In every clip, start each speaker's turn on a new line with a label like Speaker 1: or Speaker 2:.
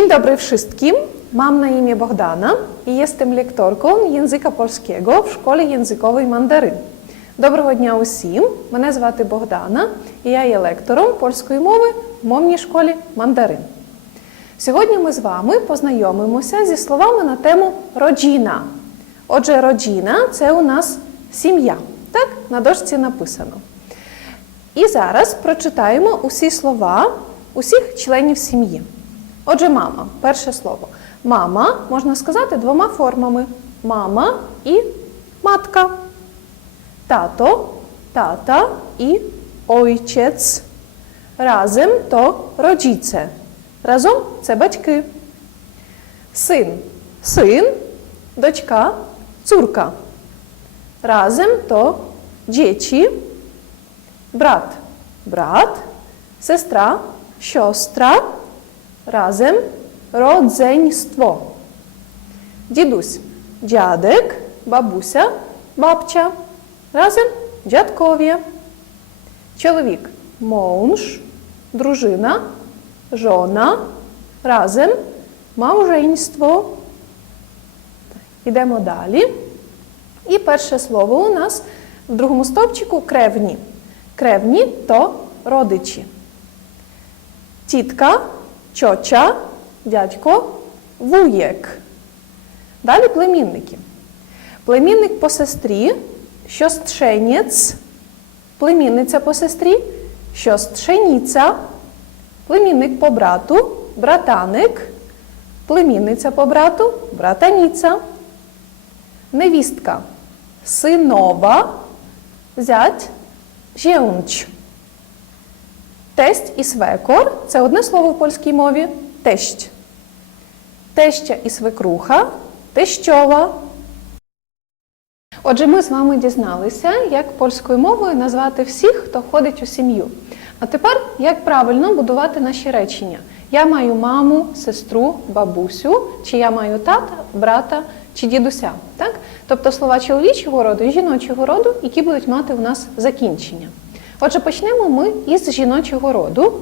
Speaker 1: dobry wszystkim. Mam na imię Bogdana i jestem lektorką języka polskiego w szkole językowej Мандарин. Доброго дня усім! Мене звати Богдана і я є лектором польської мови в мовній школі Мандарин. Сьогодні ми з вами познайомимося зі словами на тему роджіна. Отже, роджіна це у нас сім'я. Так, на дошці написано. І зараз прочитаємо усі слова усіх членів сім'ї. Отже, мама, перше слово. Мама можна сказати двома формами: мама і матка. Тато, тата і ойчець. Разом то роджіце. Разом це батьки. Син, син, дочка, цурка. Разом то діти, брат, брат, сестра, сестра, разом родзенство. Дідусь, дядек, бабуся, бабча, разом дядков'я. Чоловік муж, дружина, жона, разом мałżeństwo. Йдемо далі. І перше слово у нас в другому стовпчику кревні. Кревні то родичі. Тітка, чоча, дядько, вуєк. Далі племінники. Племінник по сестрі, сьостршенець, племінниця по сестрі, сьостршеніця, племінник по брату, братаник, племінниця по брату, братаніця, невістка, синова, зять, жєунч. Тесть і свекор це одне слово в польській мові тещ. Теща і свекруха, тещова. Отже, ми з вами дізналися, як польською мовою назвати всіх, хто входить у сім'ю. А тепер як правильно будувати наші речення? Я маю маму, сестру, бабусю, чи я маю тата, брата чи дідуся. Так? Тобто слова чоловічого роду і жіночого роду, які будуть мати у нас закінчення. Отже, почнемо ми із жіночого роду.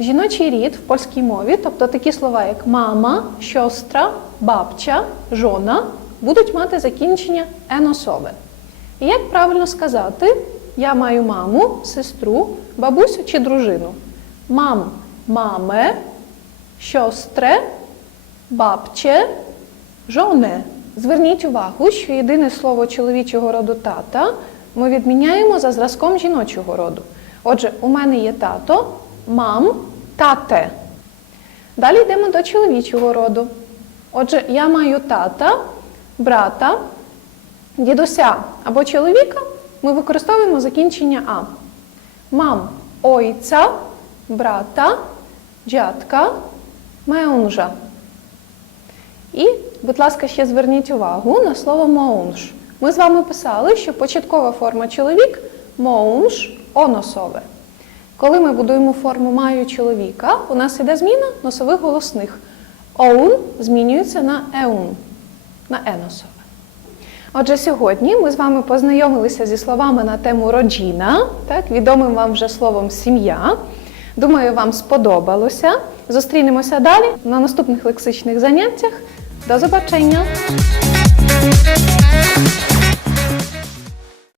Speaker 1: Жіночий рід в польській мові, тобто такі слова, як мама, сестра, бабча, жона, будуть мати закінчення еносове. І як правильно сказати, я маю маму, сестру, бабусю чи дружину? Мам, маме, сестре, бабче, жоне. Зверніть увагу, що єдине слово чоловічого роду тата ми відміняємо за зразком жіночого роду. Отже, у мене є тато, мам, тате. Далі йдемо до чоловічого роду. Отже, я маю тата, брата, дідуся або чоловіка, ми використовуємо закінчення А. Мам ойця, брата, дядка, меунжа. І, будь ласка, ще зверніть увагу на слово моунж. Ми з вами писали, що початкова форма чоловік моунж оносове. Коли ми будуємо форму маю чоловіка, у нас іде зміна носових голосних. Оун змінюється на еун, на еносове. Отже, сьогодні ми з вами познайомилися зі словами на тему роджіна, так, відомим вам вже словом сім'я. Думаю, вам сподобалося. Зустрінемося далі на наступних лексичних заняттях. До побачення!